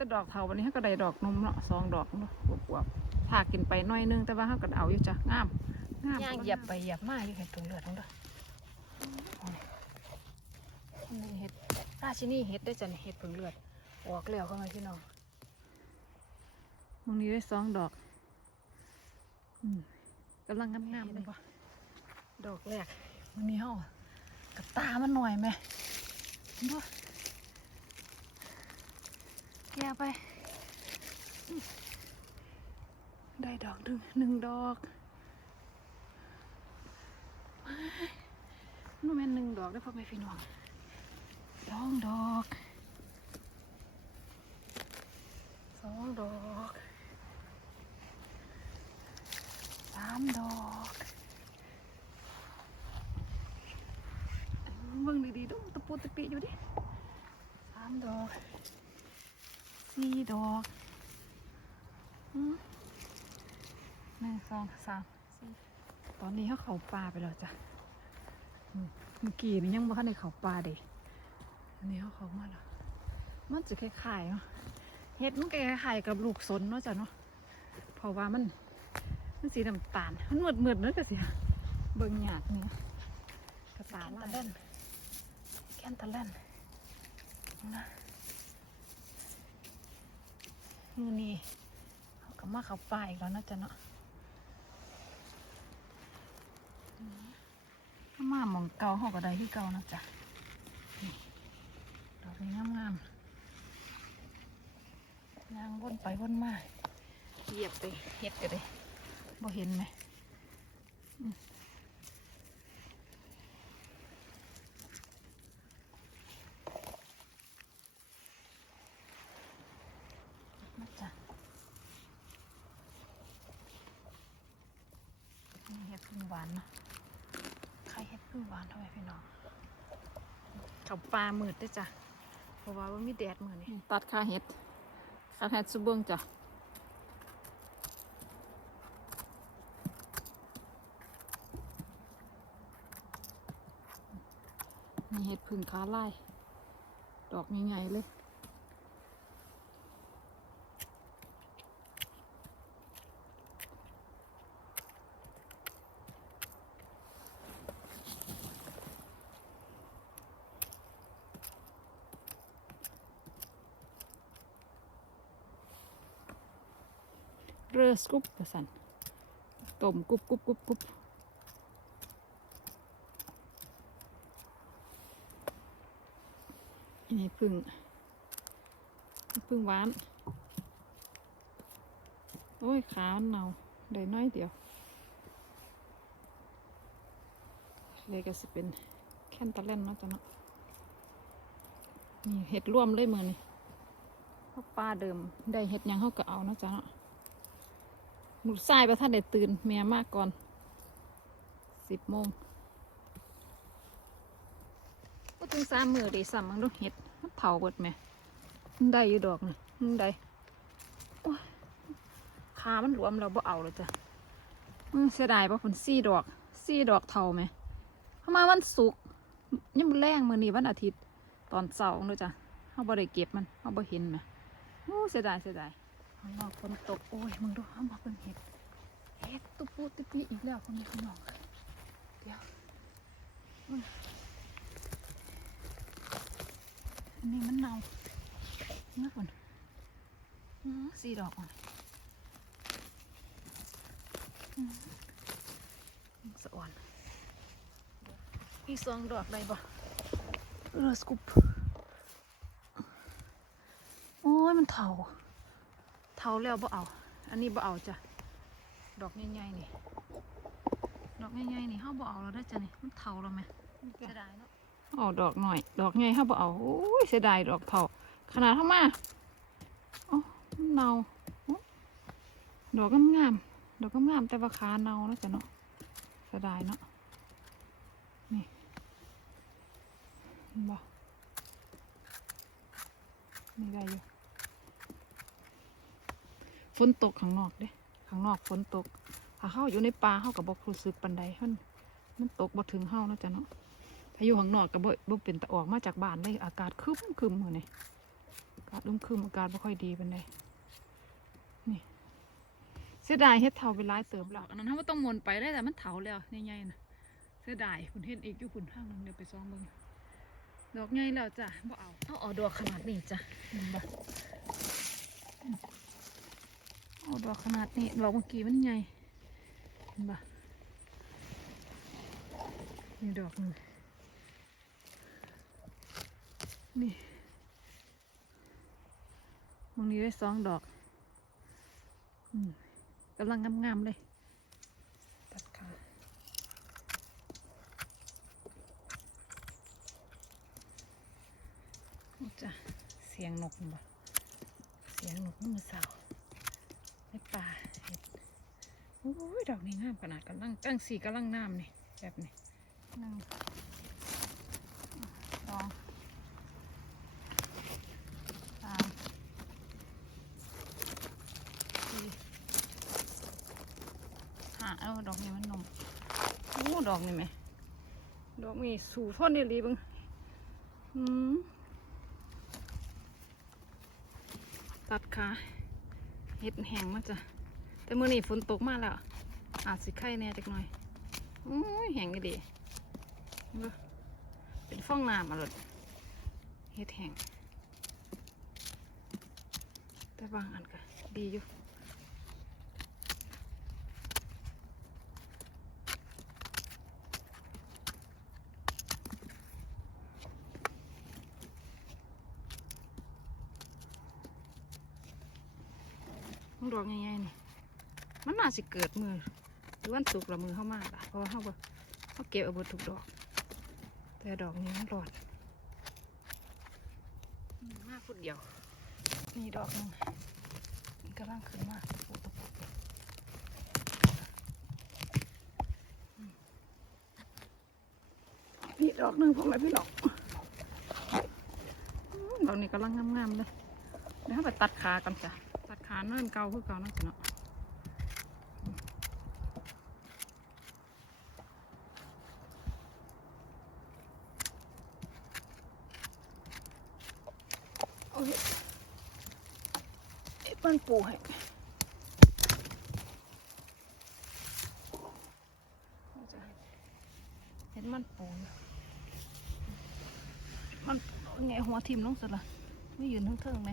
แต่ดอกเถาวันนี้เขาก็ได้ดอกนมเนาะสองดอกเนาะบวบๆถ้ากินไปหน้อยนึงแต่ว่าเขาก็เอาอยู่จ้ะงามงามย่างเหยียบไปเหยียบมาอยู่เห็ดเพิ่งเลือดทั้งเด้อนี่เห็ดราชินีเห็ดได้อจ้ะนี่เห็ดเพิ่งเลือดออกแล้วเข้ามาพี่น้องมึงนี้ได้สองดอกอืมกำลังงามๆเลยดอกแรกมันมีห่อกับตามันหน่อยไหมดู แกะไป ได้ดอกหนึ่งหนึ่งดอกนู่นแม่นหนึ่งดอกได้พ่อแม่พี่น้องสองดอกสองดอกสามดอกเบิ่งดีๆดูตะปูตะปิอยู่ดิสามดอก สี่ดอกอืมหนึ่งสองสามสี่ตอนนี้เขาเขาปลาไปแล้วจ้ะอืมเมื่อกี้นี่ยังบ่ทันได้เขาปลาเด็อันนี้เขาเขามาแล้วมันจะคล้ายๆเนาะเห็ดมันก็คล้ายๆกับลูกสนเนาะจ้ะเนาะเพราะว่ามันมันสีน้ำตาลมันมืดมืดๆเนั่นก็สิเบิ่งหยาดเนี่ยกระตาตาลาตะยเล่นแค่นตะเล่นนะ มือนี้เขาก็มาเขาป่าอีกแล้วนะจ๊ะเนาะถ้ามาหมองเก่าเขาก็ได้ที่เก่านะจ๊ะดอกนี้งามๆยางวนไปวนมาเหยียบไปเฮ็ดก็ได้บ่เห็นไหมอืมมา จ้ะนี่เฮ็ดพึ่งหวานเนาะใครเฮ็ดพึ่งหวานเท่าไหร่พี่น้องเขาปลามืดด้วยจ้ะเพราะว่ามันมีแดดมือนี่ตัดค่าเฮ็ดค่าเฮ็ดสุเบิงจ้ะมีเห็ดพึ่งขาลายดอกใหญ่ๆเลย เรือสกุปประสันต้มกุบกุบกุบกุบอันนี้พึ่งพึ่งหวาน โอ้ย ขามันเนาได้น้อยเดียวเลยก็สิเป็นแค่นตะเล่นเนาะจ้ะเนาะนี่เห็ดร่วมเลยมือนี่พราะป้าเดิมได้เห็ดยังเขาก็เอาเนาะจ้ะเนาะ หมุดทรายประท่านได้ตื่นเมียมากก่อนสิบโมงก็ถึงสามมือดีสามมังดูเห็ดมันเผาเบิดไหมมันได้อยู่ดอกนี่มันได้ขามันหลวมเราบ่เอาเลยจ้ะเสียดายป่ะผลสี่ดอกสี่ดอกเท่าไหมเข้ามาวันศุกร์ยังแรงมือนี้วันอาทิตย์ ตอนเสาร์ด้วยจ้ะเขาบ่ได้เก็บมันเขาบ่เห็นไหมโอ้เสียดายเสียดาย ข้างนอกฝนตกโอ้ยมึงดูเขามาเป็นเห็ดเห็ดตุ๊ปูตุ๊ปีอีกแล้วคนนี้ข้างนอกเดี๋ยวอันนี้มันเน่าเมื่อก่อนสี่ดอกอะอื้อสะอ่อนอีสองดอกได้ปะเออสกุปโอ้ยมันเถา เถาแล้วบ่เอา อันนี้บ่เอาจ้ะ ดอกใหญ่ๆนี่ ดอกใหญ่ๆนี่เฮาบ่เอาแล้วได้อจ้ะนี่ มันเถาแล้วไหมเสียดายเนาะเอาดอกหน่อย ดอกไงเขาบอกเอาโอ้ยเสียดายดอกเผาขนาดเท่ามาอ๋อมันเนาโอ้ดอกงามงามๆดอกงามๆแต่ว่าขาเนาแล้วจ้ะเนาะเสียดายเนาะนี่เห็นบ่นี่ได้อยู่ฝ นตกข้างนอกเด้ข้างนอกฝนตก ถ้าเข้าอยู่ในป่าเข้ากับบกรู้สึกปันใดมันมันตกบ่ถึงเข้านะจ้ะเนาะถ้าอยู่ข้างนอกก็บ่บ่เป็นตะออกมาจากบ้านเลยอากาศคึมครึ้มมือนี่อากาศอึมคึมอากาศไม่ค่อยดีเป็นไดนี่เสียดายเฮ็ดเถาไปหลายเติบแล้วอันนั้นถ้าว่าต้องมนไปได้แต่มันเถาแล้วใหญ่ๆนะเสียดายคุณเห็นอีกอยู่คุณข้างหนึงเดี๋ยวไปซองเบิ่งดอกใหญ่แล้วจ้ะบ่เอาเอาเอดอกขนาดนี้จ้ะ เอาดอกขนาดนี้ดอกเมื่อกี้มันใหญ่เห็นบ่นี่ดอกหนึงนี่ตรงนี้ได้สองดอกอืมกำลังงามๆเลยตัดขาจ้ะเสียงนกบ่เสียงนกมันสาว ในป่าเห็ดโอ้ยดอกนี้งามขนาดกำลังตั้งสีกำลังงามนี่แบบนี้หนึ่งสองสามสี่ห้าเอาดอกนี้มันนมโอ้ดอกนี่ไหมดอกนี้สูท่อนนี่รีบังอืมตัดขา เห็ดแห้งมาจ้ะแต่เมื่อนี้ฝนตกมาแล้ว อาจสิไข่แน่จักหน่อยอุ้ยแห้งก็ดีเป็นฟองน้ำอะหลดเห็ดแห้งแต่บางอันก็ดีอยู่ มันดอกใหญ่ๆนี่มันน่าสิเกิดมือหรือวันศุกละมือเข้ามาล่ะเพราะว่าเขาบ่เขาเก็บเอาบดทุกดอก แต่ดอกนี้มันรอดมมาฟุดเดียวนี่ดอกหนึงมันกำลังขึ้นมาตะปุตะปุอืมนี่ดอกหนึ่งผมไม่พี่น้องดอกนี้กำลังงามๆเลยเดี๋ยวเขาไปตัดขากันจ้ะ ตัดขาเนิ่นเก่าคือเก่านั่นสิเนาะโอ้ยไอ้ปันปูให้เห็นมันปูมันไงหัวทิ่มลงสุดละไม่ยืนทั้งเทิงไหม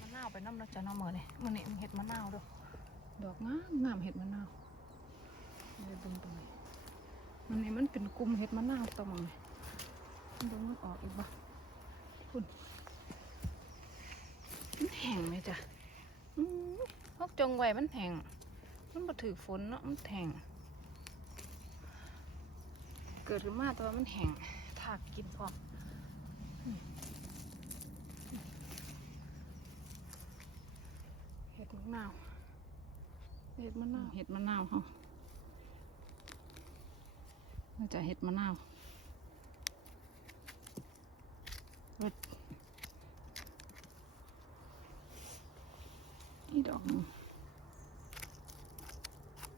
มะนาว ไปน้ำแล้วจะน้ำมือนี่มันนี่มันเห็ดมะนาวด้วยดอกงามงามเห็ดมะนาวเดี๋ยวเบิ่งตรงนี้มันนี่มันเป็นกลุ่มเห็ดมะนาวตรงนี้ดูมันออกอีกบ่คุณมันแห้งไหมจ๊ะอืมพวกจงไว้มันแห้งมันบ่ถือฝนเนาะมันแห้งเกิดขึ้นมาแต่ว่ามันแห้งถากกินพร้อมอืม เห็ดมะนาวเห็ดมะนาวเห็ดมะนาวเขามันจะเห็ดมะนาวเฮ็ดนี่ดอกหนึ่ง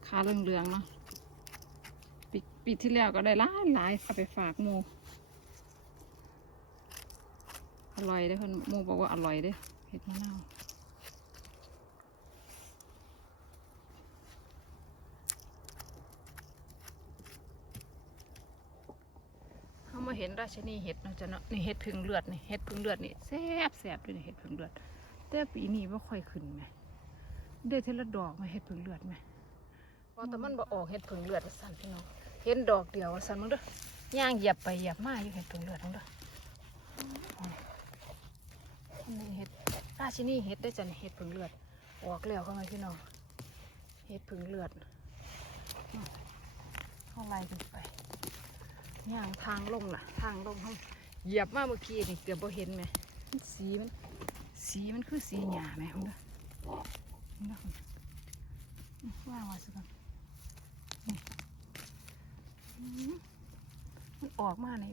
ขาเหลืองๆเนาะปีปีที่แล้วก็ได้หลายหลายเอาไปฝากหมูอร่อยเด้อคนหมูบอกว่าอร่อยเด้อเห็ดมะนาว เห็นราชนีเห็ดเนาะจ้ะเนาะนี่เห็ดพึ่งเลือดนี่เห็ดพึ่งเลือดนี่แซ่บแซ่บด้วยนี่เห็ดพึ่งเลือด แต่ปีนี้ไม่ค่อยขึ้นไหมได้เทละดอกไหมาเห็ดพึ่งเลือดไหมพอแต่มันบ่ออกเห็ดพึ่งเลือดสั่นพี่น้องเห็นดอกเดียวสั่นมึงเด้อย่างเหยียบไปเหยียบมาอยู่เห็ดพึ่งเลือดมึงเด้ออันนี้เห็ดราชินีเห็ดได้จ้ะนี่เห็ดพึ่งเลือด ออกแล้วเข้ามาพี่น้องเห็ดพึ่งเลือดอืมเข้าไล่กันไป ย่างทางลงล่ะ ทางลงเขาเหยียบมาเมื่อกี้นี่เกือบบ่เห็นไหมสีมันสีมันคือสีหยาไหมคุณเด้อคุณด้อคุณว่างไว้สักก่อนนี่อืมมันออกมาใน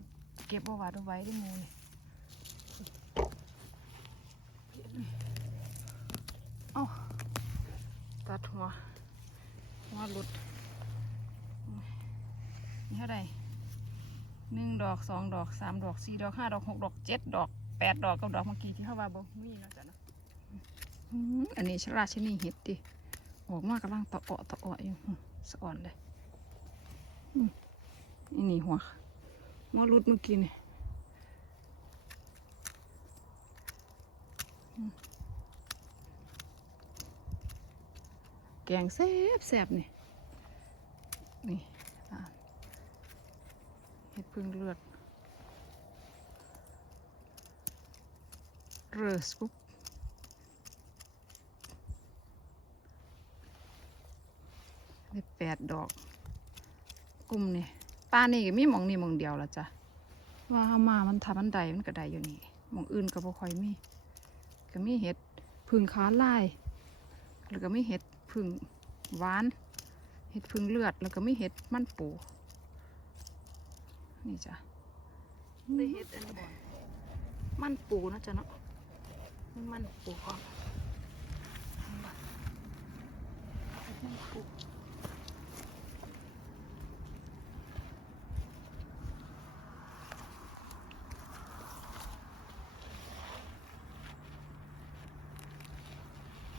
เก็บเอาไว้เอาไว้ได้มูนี่เอาตัดหัวหัวหลุดนี่เท่าไหร่ หนึ่งดอกสองดอกสามดอกสี่ดอกห้าดอกหกดอกเจ็ดดอกแปดดอกกับดอกเมื่อกี้ที่เขาว่าบ่มีเนาะจ้ะเนาะอันนี้ชราชนีเห็ดดิออกมากำลังตะเอะตะเอะอยู่สะอ่อนเลยอันนี้หัวมอรุดเมื่อกี้นี่แกงแซ่บแซ่บนี่นี่ อ่าเห็ดพึ่งเลือดเรอสปุ๊บได้แปดดอก กลุ่มนี่ป้านี่ก็มีมองนี่มองเดียวละจ้ะว่าเอามามันทำมันใดมันก็ได้อยู่นี่มองอื่นก็บ่ค่อยมีก็มีเห็ดพึ่งขาลายแล้วก็มีเห็ดพึ่งหวาน เห็ดพึ่งเลือด แล้วก็มีเห็ดมันปู นี่จ้ะได้เห็ดอันนี้มันปูนะจ๊ะเนาะมันมันปูก่อนมันปู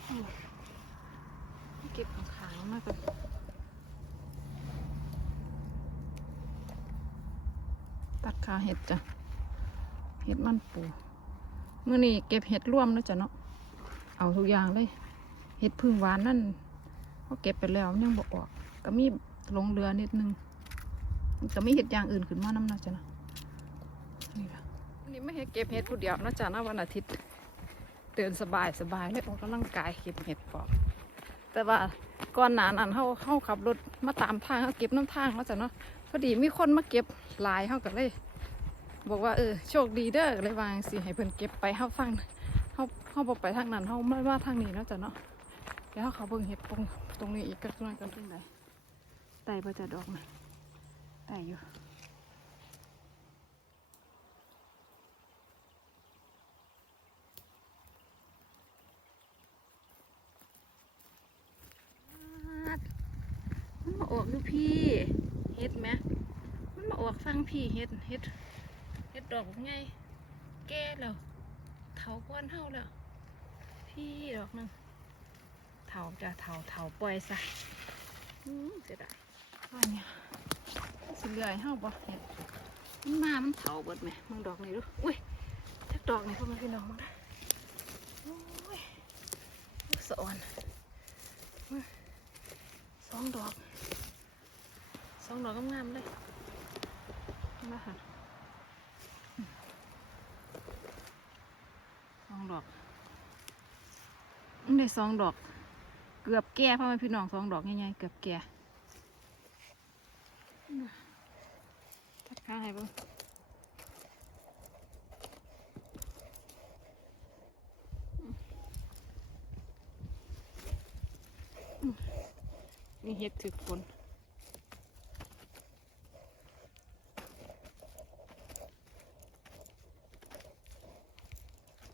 อืมเก็บขางๆมากเลยตัดขาเห็ดจ้ะ เห็ดมันปูมื่อนี้เก็บเห็ดร่วมแล้วจ้ะเนาะ เอาทุกอย่างเลย เห็ดพึ่งหวานนั่นเขาเก็บไปแล้วยังบอกออก ก็มีลงเรือนิดนึงมันก็มีเห็ดอย่างอื่นขึ้นมาน้ำนะจ้ะนะนี่ค่ะวันนี้ไม่เห็ดเก็บเห็ดผู้เดียวนะจ้ะนะวันอาทิตย์ เดินสบายสบายเลยออกกำลังกายเก็บเห็ดปอกแต่ว่าก่อนหน้านั้นเขาเขาขับรถมาตามทางเขาเก็บน้ำทางเนาะจ้ะเนาะพอดีมีคนมาเก็บลายเขาก็เลย บอกว่าเออโชคดีเด้อเลยวางสิให้เพิ่นเก็บไปเฮาฟังเฮาเฮาบ่ไปทางนั้นเฮาไมามาทางนี้เนาะจ้ะเนาะแล้วเฮาเขาเบิ่งเห็ดตรงตรงนี้อีกก็ตรงนั้นกันตรงไหนไต่บ่จะดอกนะไต่อยู่มันมาออกอยู่พี่เห็ดไหมมันมาออกฟังพี่เห็ดเห็ด เฮ็ดดอกไงแก่แล้วเถาก้อนเท่าแล้ว พี่ดอกนึงเถาจะเถาเถาปล่อยซะอืมเสียดายว่าเนี่ยสิเหลือยเฮาบ่เห็ดมันมา มันเถาเบิดไหมมึงดอกนี่ดูอุ้ยจักดอกนี่พวกมันพี่น้องมึงนะโอ้ยลูกสะออนสองดอกสองดอกงามๆเลยมาค่ะ สอง ดอกอันได้สองดอก เกือบแก่พ่อแม่พี่น้องสองดอกง่ายๆเกือบแก่ทัดข้าให้บ้างนี่เห็ดถึกฝน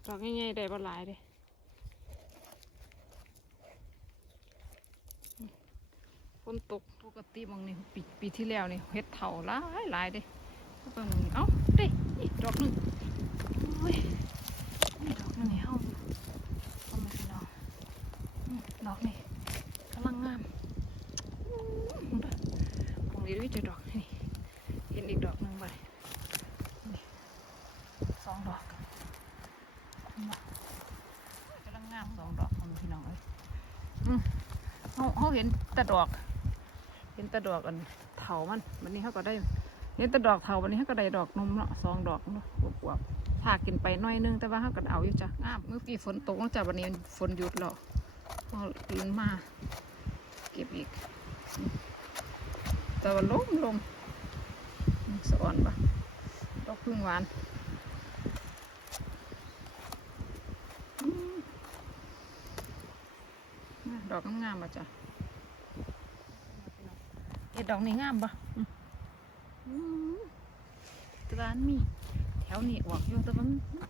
ดอกง่ายๆได้บ่หลายเด้ฝนตกปกติบางนี่ปีปีที่แล้วนี่เห็ดเถาหลายหลายเด้เบิ่งเอ้าเด้นี่ดอกหนึ่งโอ้ยนี่ดอกหนึงนี่เฮาเอามาพี่น้องดอกนี่กำลังงามอืมของดีด้วยจะดอกนี่เห็นอีกดอกหนึ่งไปนี่สองดอก กำลังงามสองดอกของพี่น้องเอ้ยอืมเขาเขา ต่ดอก เห็นต่ดอกอันเถามันวันนี้เขาก็ได้เห็นต่ดอกเถาวันนี้เขาก็ได้ดอกนมเนาะสองดอกเนาะบวบๆถ้ากินไปน้อยนึงแต่ว่าเขาก็เอาอยู่จ้ะงามเมื่อกี้ฝนตกแล้วจ้ะวันนี้ฝนหยุดแล้วเขาลืนมา เก็บอีกแต่ว่าลมลมสะอ่อนปะดอกพึ่งหวานดอกงามๆอะจ้ะ ห็ดดอกนี้งามปะอืมอืมแตร้านมี แถวนี้ออกอยู่แต่มันมัน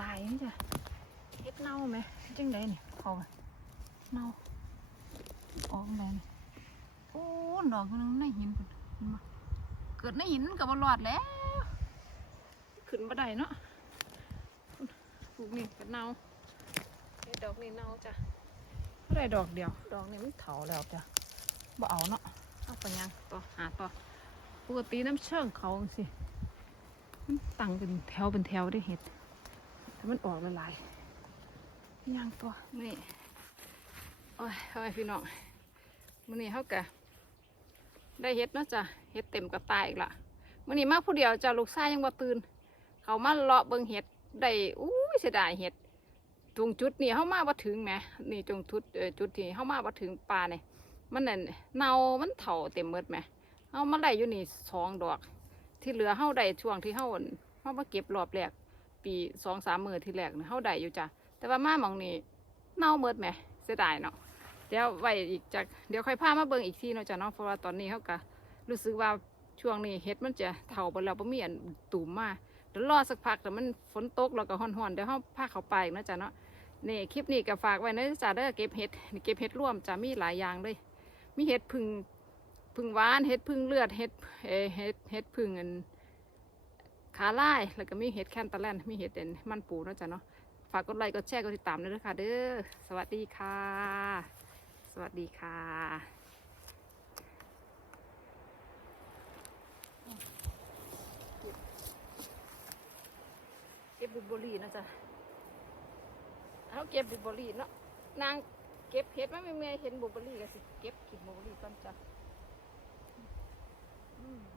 ตายนี่จ้ะเห็ดเน่าไหมจังไดนี่เขาอะเน่าออกไหนนี่โอ้ดอกนึงในหินพุ่นเห็นปะกิดในหินกับบรอดแล้ว ขึ้นมาได้เนาะปลูกนี่ก็เน่าเฮ็ดดอกนี่เน่าจ้ะก็ได้ดอกเดียว ดอกนี่มันเถาแล้วจ้ะบ่เอาเนาะ เอาไปยังต่อหาต่อปกติน้ำเชื่องเขาสิมันตั้งเป็นแถวเป็นแถวได้เห็ดแต่มันออกละลายๆยังตัวนี่โอ้ยโอ้ยพี่น้องมื้อนี้เฮากะได้เห็ดนะจ้ะเห็ดเต็มกระตายอีกละมื้อนี้มาผู้เดียวจ้ะลูกชายยังบ่ตื่น เขามาเลาะเบิ่งเห็ดได้อู้เสียดายเห็ดตรงจุดนี้เฮามาบ่ถึงแหมนี่ตรงจุดเออจุดที่เฮามาบ่ถึงป่าเนี่ย มันนั่นเน่ามันเฒ่าเต็มหมดแหมเฮามาได้อยู่นี่สองดอก ที่เหลือเฮาได้ช่วงที่เฮาอั่นเฮามาเก็บรอบแรกปีสองสามมือที่แรกน่ะเฮาได้อยู่จ้ะแต่ว่ามาหมองนี้เน่าหมดแหมเสียดายเนาะเดี๋ยวไว้อีกจักเดี๋ยวค่อยพามาเบิ่งอีกทีเนาะจ้ะเนาะเพราะว่าตอนนี้เฮาก็รู้สึกว่าช่วงนี้เห็ดมันจะเฒ่าไปแล้วบ่มีอันตุ่มมาเดี๋ยวรอสักพักแต่มันฝนตกแล้วก็ห่อนๆเดี๋ยวเขาพาเขาไปนะจ๊ะเนาะนี่คลิปนี้ก็ฝากไว้นะจ๊ะเด้อเก็บเห็ดเก็บเห็ดร่วมจะมีหลายอย่างเลย มีเห็ดพึ่งพึ่งหวานเห็ดพึ่งเลือดเห็ดเเห็ดเห็ดพึ่งอันขาลายแล้วก็มีเห็ดแคนตาแลนมีเห็ดเด่นมันปูนะจ๊ะเนาะฝากกดไลค์กดแชร์กดติดตามด้วยนะคะเด้อสวัสดีค่ะ สวัสดีค่ะเก็บบุบบอรี่นะจ๊ะเอาเก็บบุบบอรี่เนาะนาง ก็บเห็ดมาเมื่อยเห็นบลูเบอรี่ก็สิเก็บกินบลูเบอร์รี่ก่อนจ้ะอืม